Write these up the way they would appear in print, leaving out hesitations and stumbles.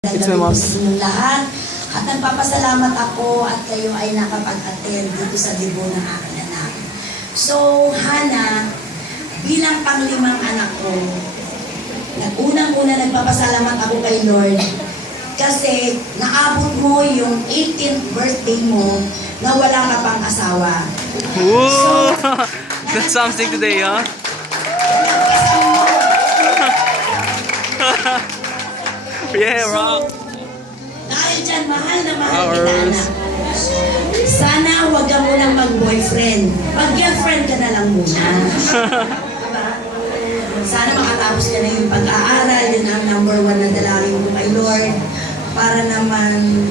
It's my mom. Inyong lahat. At nagpapasalamat ako at kayo ay nakapag-attend dito sa debut ng aking anak. So, Hana, bilang panglimang anak ko, unang-una nagpapasalamat ako kay Lord kasi naabot mo yung 18th birthday mo na wala ka pang asawa. Whoa! That's something today, huh? Yeah, rock. Dahil dyan, mahal na mahal kita, anak. Sana huwag ka munang mag-boyfriend. Mag-girlfriend ka na lang muna. Diba? Sana makatapos ka na yung pag-aaral. Yun ang number 1 na dalangin ko kay Lord. Para naman,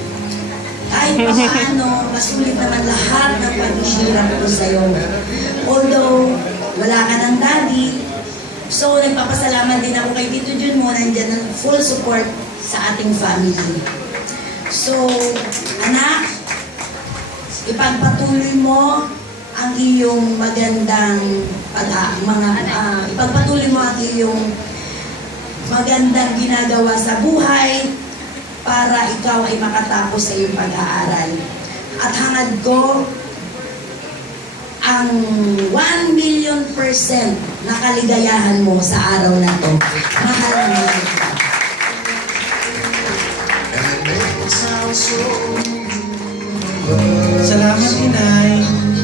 kahit pa paano, masulit naman lahat ng pag-ishirap ko sa'yo. Although, wala ka ng daddy, so nagpapasalamat din ako kay Tito Jun mo, nandyan ng full support sa ating family. So, anak, ipagpatuloy mo ang iyong magandang ipagpatuloy mo ang iyong magandang ginagawa sa buhay para ikaw ay makatapos sa iyong pag-aaral. At hangad ko ang 1,000,000% na kaligayahan mo sa araw na to. Mahal na mahal ka. Salamat, Inay.